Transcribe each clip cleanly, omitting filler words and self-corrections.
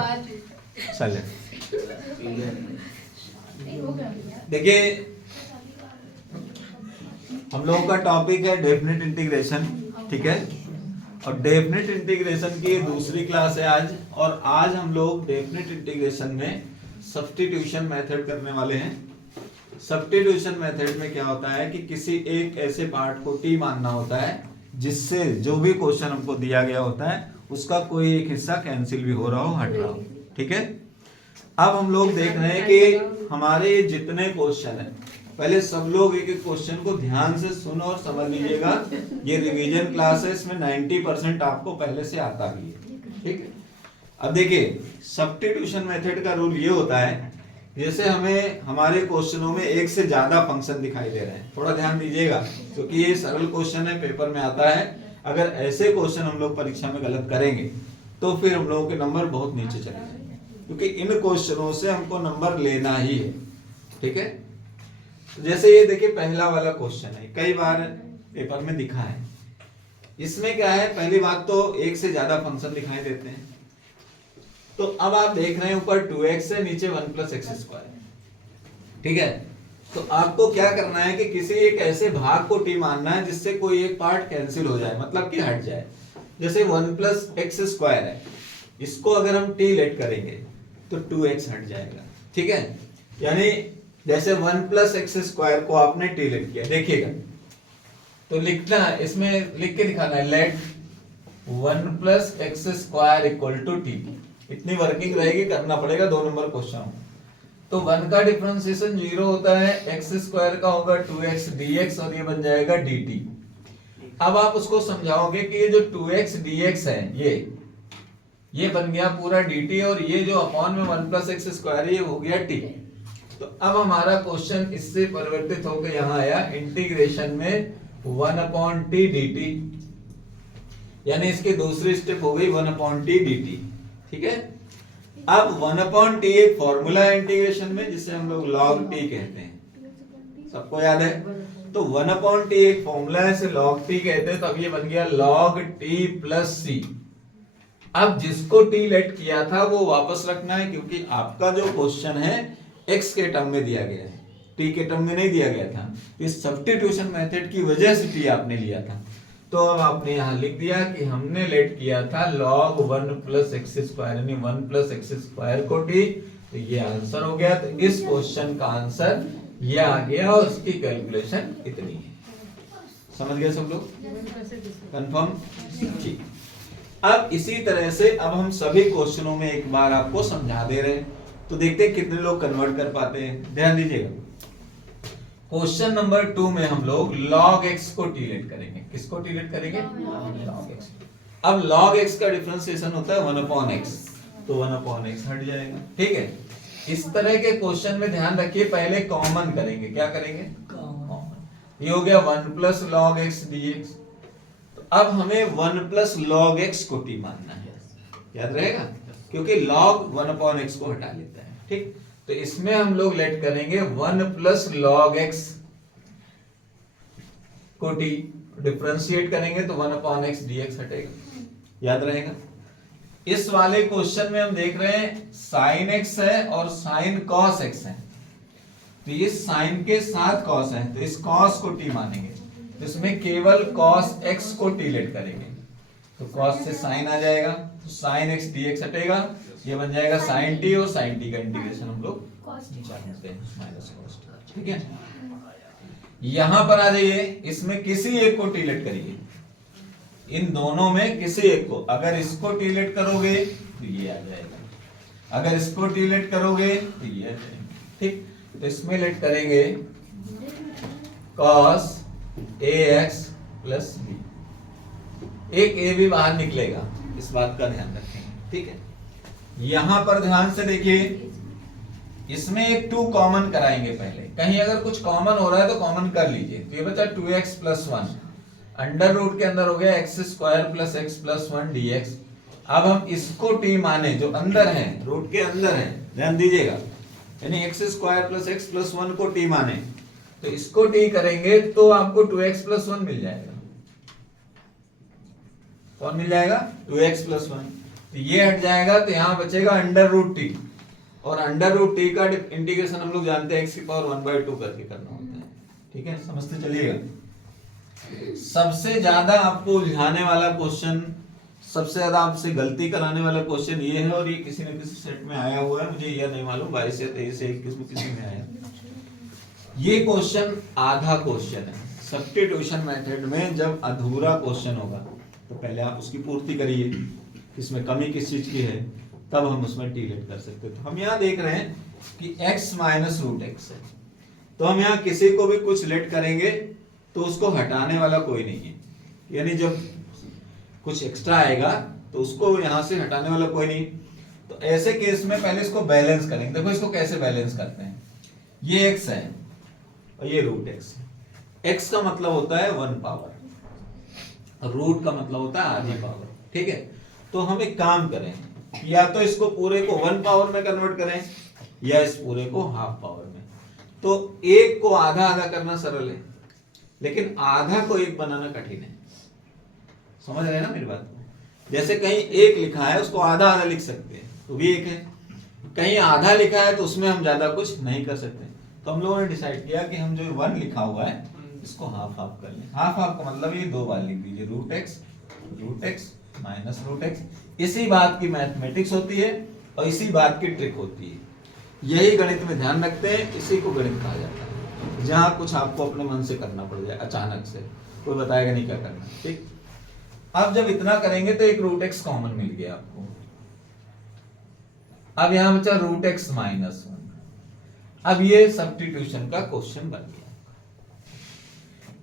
चले देखिए, हम लोगों का टॉपिक है डेफिनेट इंटीग्रेशन, ठीक है। और डेफिनेट इंटीग्रेशन की दूसरी क्लास है आज, और आज हम लोग डेफिनेट इंटीग्रेशन में सब्स्टिट्यूशन मेथड करने वाले हैं। सब्स्टिट्यूशन मेथड में क्या होता है कि किसी एक ऐसे पार्ट को टी मानना होता है जिससे जो भी क्वेश्चन हमको दिया गया होता है उसका कोई एक हिस्सा कैंसिल भी हो रहा हो, हट रहा हो, ठीक है। अब हम लोग देख रहे हैं कि हमारे जितने क्वेश्चन हैं, पहले सब लोग एक एक क्वेश्चन को ध्यान से सुनो और समझ लीजिएगा। ये रिवीजन क्लास है, इसमें 90% आपको पहले से आता भी है, ठीक है। अब देखिए, सब्स्टिट्यूशन मेथड का रूल ये होता है, जैसे हमें हमारे क्वेश्चनों में एक से ज्यादा फंक्शन दिखाई दे रहे हैं, थोड़ा ध्यान दीजिएगा क्योंकि ये सरल क्वेश्चन है, पेपर में आता है। अगर ऐसे क्वेश्चन हम लोग परीक्षा में गलत करेंगे तो फिर हम लोगों के नंबर बहुत नीचे चले जाएंगे, क्योंकि इन क्वेश्चनों से हमको नंबर लेना ही है, ठीक है। तो जैसे ये देखिए, पहला वाला क्वेश्चन है, कई बार पेपर में दिखा है। इसमें क्या है, पहली बात तो एक से ज्यादा फंक्शन दिखाई देते हैं। तो अब आप देख रहे हैं ऊपर 2x है, नीचे 1 + x², ठीक है। तो आपको क्या करना है कि किसी एक ऐसे भाग को t मानना है जिससे कोई एक पार्ट कैंसिल हो जाए, मतलब कि हट जाए। जैसे 1 + x² है, इसको अगर हम t लेट करेंगे तो 2x हट जाएगा, ठीक है। यानी जैसे 1 + x² को आपने t लेट किया, देखिएगा तो लिखना है, इसमें लिख के दिखाना है, लेट 1 + x² = t। इतनी वर्किंग रहेगी, करना पड़ेगा 2 नंबर क्वेश्चन। तो 1 का डिफरेंशिएशन 0 होता है, x² का होगा 2x dx और ये बन जाएगा dt। अब आप उसको समझाओगे कि ये जो 2x dx है, ये बन गया पूरा dt, और ये जो अपॉन में 1 + x² है, ये हो गया t। तो अब हमारा क्वेश्चन इससे परिवर्तित होकर यहाँ आया, इंटीग्रेशन में 1/t dt, यानी इसकी दूसरी स्टेप हो गई 1/t dt, ठीक है। अब 1/t एक फॉर्मूला है इंटीग्रेशन में, जिसे हम लोग log t कहते हैं, सबको याद है। तो 1/t एक फॉर्मूला है, इसे log t कहते हैं। तो अब ये बन गया log t + c। अब जिसको t लेट किया था वो वापस रखना है, क्योंकि आपका जो क्वेश्चन है x के टर्म में दिया गया है, t के टर्म में नहीं दिया गया था। इस सब्स्टिट्यूशन मेथड की वजह से t आपने लिया था। तो अब आपने यहां लिख दिया कि हमने लेट किया था log 1 + x², यानी 1 + x² को t। तो ये आंसर हो गया। तो इस क्वेश्चन का आंसर ये आ गया, और उसकी कैलकुलेशन इतनी है। समझ गए सब लोग? कंफर्म? ठीक। अब इसी तरह से अब हम सभी क्वेश्चनों में एक बार आपको समझा दे रहे हैं, तो देखते हैं कितने लोग कन्वर्ट कर पाते हैं। ध्यान दीजिएगा, क्वेश्चन नंबर 2 में हम लोग log x को t लेट करेंगे। किसको t लेट करेंगे? log x। अब log x का डिफरेंशिएशन होता है 1/x, तो 1/x हट जाएगा, ठीक है। इस तरह के क्वेश्चन में ध्यान रखिए, पहले कॉमन करेंगे। क्या करेंगे? कॉमन। ये हो गया 1 + log x dx। तो अब हमें 1 + log x को t मानना है, याद रहेगा, क्योंकि log 1/x को हटा लेता है, ठीक। तो इसमें हम लोग लेट करेंगे 1 + log x को t, डिफरेंशिएट करेंगे तो 1/x dx हटेगा, याद रहेगा। इस वाले क्वेश्चन में हम देख रहे हैं sin x है और sin cos x है। तो ये sin के साथ cos है, तो इस cos को t मानेंगे। तो इसमें केवल cos x को t लेट करेंगे, तो cos से sin आ जाएगा, तो sin x dx हटेगा, ये बन जाएगा sin t, और sin t का इंटीग्रेशन हम लोग जानते हैं -cos, ठीक है। यहां पर आ जाइए, इसमें किसी एक को t लेट करिए, इन दोनों में किसी एक को। अगर इसको t लेट करोगे तो ये आ जाएगा, अगर इसको t लेट करोगे तो ये आ जाएगा, ठीक। तो इसमें लेट करेंगे cos ax + b, एक a भी बाहर निकलेगा, इस बात का ध्यान रखेंगे, ठीक है। यहां पर ध्यान से देखिए, इसमें एक 2 कॉमन कराएंगे पहले। कहीं अगर कुछ कॉमन हो रहा है तो कॉमन कर लीजिए। तो ये बचा 2x + 1, अंडर रूट के अंदर हो गया x² + x + 1 dx। अब हम इसको t माने, जो अंदर है, रूट के अंदर है, ध्यान दीजिएगा, यानी x² + x + 1 को t माने, तो इसको t करेंगे तो आपको 2x + 1 मिल जाएगा। कौन मिल जाएगा? 2x + 1। तो ये हट जाएगा, तो यहाँ बचेगा अंडर रूट टी, और अंडर रूट टी का इंटीग्रेशन हम लोग जानते हैं x की पावर 1/2 करके करना होता है। ठीक है, समझते चलिएगा। सबसे ज्यादा आपको उलझाने वाला क्वेश्चन, सबसे ज्यादा आपसे गलती कराने वाला क्वेश्चन ये है, और ये किसी न किसी सेट में आया हुआ है, मुझे यह नहीं मालूम 22 या 23 या 21 में किसी में आया। ये क्वेश्चन आधा क्वेश्चन है। सब्स्टिट्यूशन मेथड में जब अधूरा क्वेश्चन होगा तो पहले आप उसकी पूर्ति करिए, इसमें कमी किस चीज की है, तब हम उसमें टी लेट कर सकते हैं। तो हम यहाँ देख रहे हैं कि x माइनस रूट एक्स है, तो हम यहाँ किसी को भी कुछ लेट करेंगे तो उसको हटाने वाला कोई नहीं है, यानी जब कुछ एक्स्ट्रा आएगा तो उसको यहाँ से हटाने वाला कोई नहीं। तो ऐसे केस में पहले इसको बैलेंस करेंगे। देखो इसको कैसे बैलेंस करते हैं, ये x है और ये रूट एक्स है। x का मतलब होता है 1 पावर, रूट का मतलब होता है आधी पावर। ठीक है, तो हम एक काम करें, या तो इसको पूरे को 1 पावर में कन्वर्ट करें या इस पूरे को हाफ पावर में। तो एक को आधा आधा करना सरल है, लेकिन आधा को एक बनाना कठिन है। समझ रहे हैं ना मेरी बात को? जैसे कहीं एक लिखा है उसको आधा आधा लिख सकते हैं तो भी एक है, कहीं आधा लिखा है तो उसमें हम ज्यादा कुछ नहीं कर सकते। तो हम लोगों ने डिसाइड किया कि हम जो 1 लिखा हुआ है इसको हाफ हाफ कर लें। हाफ हाफ का मतलब ये 2 बार लिख दीजिए, root x minus root x. इसी बात की मैथमेटिक्स होती है और इसी बात की ट्रिक होती है। यही गणित में ध्यान रखते हैं, इसी को गणित कहा जाता है, जहां कुछ आपको अपने मन से करना पड़ जाए, अचानक से कोई बताएगा नहीं क्या करना। ठीक, अब जब इतना करेंगे तो एक रूट एक्स कॉमन मिल गया आपको। अब यहां बचा रूट एक्स माइनस 1। अब ये सब्स्टिट्यूशन का क्वेश्चन बन गया।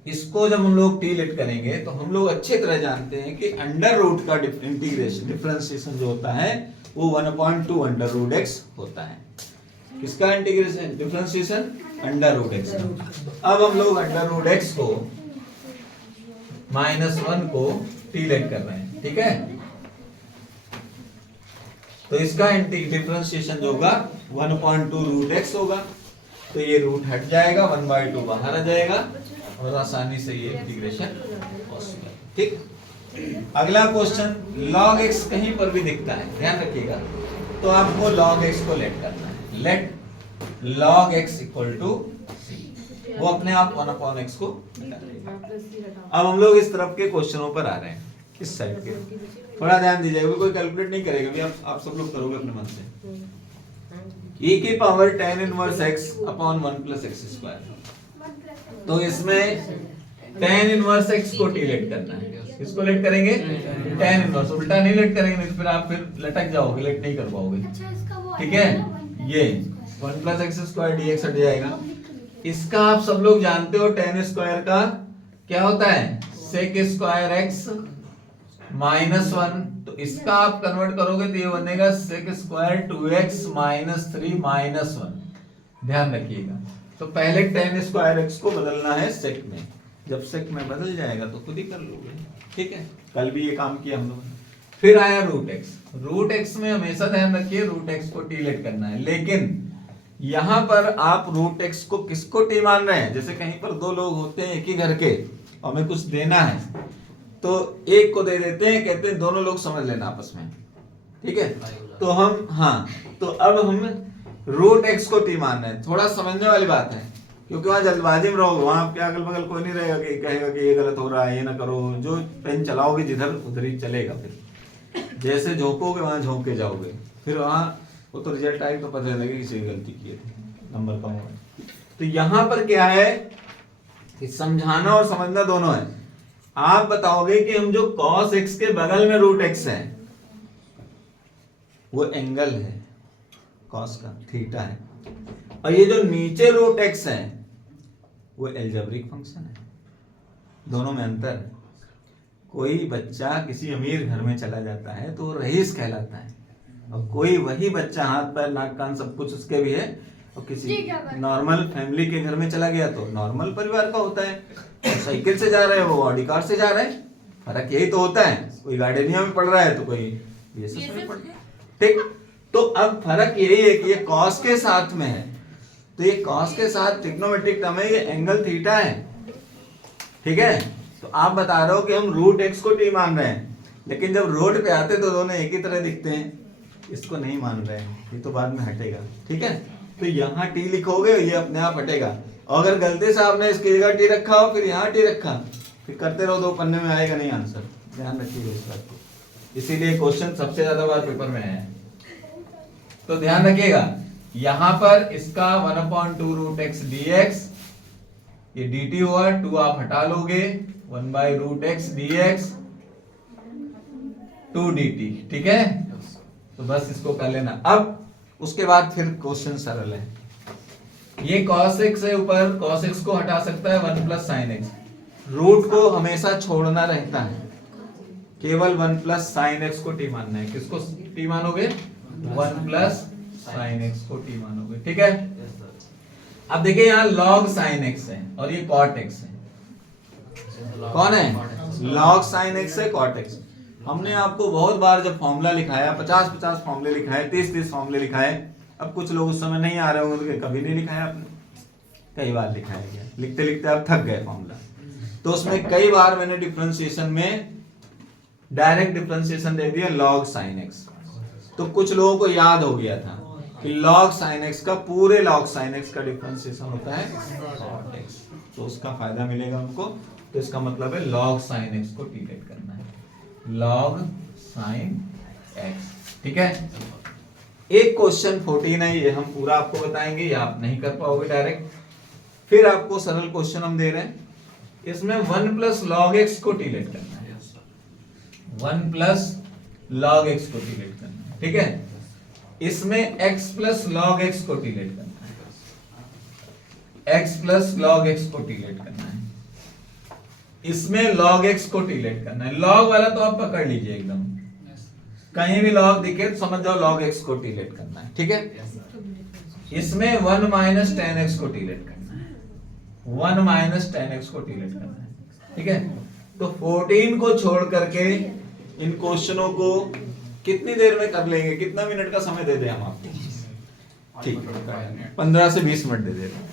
इसको जब हम लोग टी लेट करेंगे तो हम लोग अच्छी तरह जानते हैं कि अंडर रूट का इंटीग्रेशन डिफरेंशिएशन जो होता है वो 1/2 अंडर रूट एक्स होता है। किसका integration differentiation? Under root x. अब हम लोग अंडर रूट एक्स को -1 को टी लेट कर रहे हैं। ठीक है, तो इसका डिफरेंशिएशन जो होगा 1/2 रूट एक्स होगा, तो ये रूट हट जाएगा, 1/2 बाहर आ जाएगा और आसानी से ये इंटीग्रेशन पॉसिबल। ठीक, अगला क्वेश्चन, log x कहीं पर भी दिखता है, ध्यान रखिएगा, तो आपको log x को लेट करना है। Let log x equal to c, वो अपने आप 1/x को हटा देगा। अब हम लोग इस तरफ के क्वेश्चनों पर आ रहे हैं, इस साइड के। थोड़ा ध्यान दीजिएगा, कोई कैलकुलेट नहीं करेगा भी, आप सब लोग करोगे अपने मन से। e की power tan inverse x upon 1 plus x square. तो इसमें tan इनवर्स x को टी लेट करना है। किसको लेट करेंगे? tan inverse. उल्टा नहीं लेट करेंगे, नहीं तो फिर आप लटक जाओगे, लेट नहीं कर पाओगे। ठीक है, ये 1 प्लस एक्स स्क्वायर dx हट जाएगा। इसका आप सब लोग जानते हो tan स्क्वायर का क्या होता है? sec square x minus 1। तो इसका आप कन्वर्ट करोगे तो ये बनेगा sec square 2x minus 3 minus 1। ध्यान रखिएगा, तो पहले tan स्क्वायर x को बदलना है sec में। जब sec में बदल जाएगा तो खुद ही कर लोगे। ठीक है, कल भी ये काम किया हम लोगों ने। फिर आया रूट एक्स। रूट एक्स में हमेशा ध्यान रखिए रूट एक्स को टी लेट करना है, लेकिन यहां पर आप रूट एक्स को किसको टी मान रहे हैं? जैसे कहीं पर 2 लोग होते हैं एक ही घर के और हमें कुछ देना है, तो एक को दे देते हैं, कहते हैं दोनों लोग समझ लेना आपस में। ठीक है, तो हम तो अब हम रूट एक्स को टी मान रहे हैं। थोड़ा समझने वाली बात है, क्योंकि वहां जल्दबाजी में रहोगे, वहां आपके अगल बगल कोई नहीं रहेगा कि कहेगा कि ये गलत हो रहा है, ये ना करो। जो पेन चलाओगे जिधर उधर ही चलेगा, फिर जैसे झोंकोगे वहां झोंक के जाओगे, फिर वहां वो तो रिजल्ट आए तो पता लगेगा किसी गलती की है, नंबर कम हो। तो यहां पर क्या है कि समझाना और समझना दोनों है। आप बताओगे कि हम जो cos x के बगल में रूट x है वो एंगल है cos का, थीटा है, और ये जो नीचे रूट x है वो एल्जेब्रिक फंक्शन है। दोनों में अंतर है। कोई बच्चा किसी अमीर घर में चला जाता है तो रईस कहलाता है, और कोई वही बच्चा हाथ पैर नाक कान सब कुछ उसके भी है और किसी नॉर्मल फैमिली के घर में चला गया तो नॉर्मल परिवार का होता है। साइकिल से जा रहे हैं वो ऑडी कार से जा रहे हैं, फर्क यही तो होता है। कोई गार्डेनिया में पढ़ रहा है तो कोई बीएसएस में पढ़ रहा है। ठीक, तो अब फर्क यही है कि ये कॉस के साथ में है, तो ये कॉस के साथ ट्रिग्नोमेट्रिक टर्म है, ये एंगल थीटा है। ठीक है, तो आप बता रहे हो कि हम रूट एक्स को टी मान रहे हैं लेकिन जब रोड पे आते तो दोनों एक ही तरह दिखते हैं। इसको नहीं मान रहे हैं, ये तो बाद में हटेगा, ठीक है। तो यहाँ टी लिखोगे, ये अपने आप हटेगा। अगर गलती से आपने इसकी जगह टी रखा हो, फिर यहाँ टी रखा, फिर करते रहो, दो पन्ने में आएगा नहीं आंसर। ध्यान रखिएगा इस बात को, इसीलिए क्वेश्चन सबसे ज्यादा बार पेपर में है। तो ध्यान रखिएगा, यहां पर इसका 1/2 रूट एक्स dx, ये dt हुआ, 2 आप हटा लोगे, 1/रूट एक्स dx 2 dt, ठीक है। तो बस इसको कर लेना। अब उसके बाद फिर क्वेश्चन सरल है। ये cos x है ऊपर, cos x को हटा सकता है 1 प्लस साइन एक्स, रूट को हमेशा छोड़ना रहता है, केवल 1 प्लस साइन एक्स को टी मानना है। किसको टी मानोगे? 1 प्लस साइन एक्स को टी मानोगे, ठीक है। अब देखिए यहाँ log साइन एक्स है और ये cot x है। कौन है? log साइन एक्स है, cot x। हमने आपको बहुत बार जब फॉर्मूला लिखाया, 50-50 फॉर्मूले लिखाए, 30-30 फॉर्मूले लिखाए। अब कुछ लोग उस समय नहीं आ रहे होंगे तो कभी नहीं लिखाया आपने, कई बार लिखाया गया, लिखते लिखते आप थक गए फॉर्मूला। तो उसमें कई बार मैंने डिफरेंशिएशन में डायरेक्ट डिफरेंशिएशन दे दिया log sin x। तो कुछ लोगों को याद हो गया था कि log sin x का, पूरे log sin x का डिफरेंशिएशन होता है cot x, तो उसका फायदा मिलेगा हमको। तो इसका मतलब है log sin x को डिलीट करना है, log sin x, ठीक है। एक क्वेश्चन 14 है, ये हम पूरा आपको बताएंगे, ये आप नहीं कर पाओगे डायरेक्ट। फिर आपको सरल क्वेश्चन हम दे रहे हैं, इसमें 1 प्लस log x को डिलीट करना है, 1 प्लस log x को डिलीट करना है, ठीक है। इसमें x प्लस log x को डिलीट करना है, x प्लस log x को डिलीट करना है। इसमें log x को डिलीट करना है। log वाला तो आप पकड़ लीजिए एकदम, कहीं भी log दिखे तो समझ जाओ log x को डिलीट करना है, ठीक है। इसमें 1 माइनस tan x को डिलीट करना है, 1 माइनस tan x को डिलीट करना है, ठीक है। तो 14 को छोड़ करके इन क्वेश्चनों को कितनी देर में कर लेंगे? कितना मिनट का समय दे दें हम आपको? ठीक है, 15 से 20 मिनट दे देते हैं।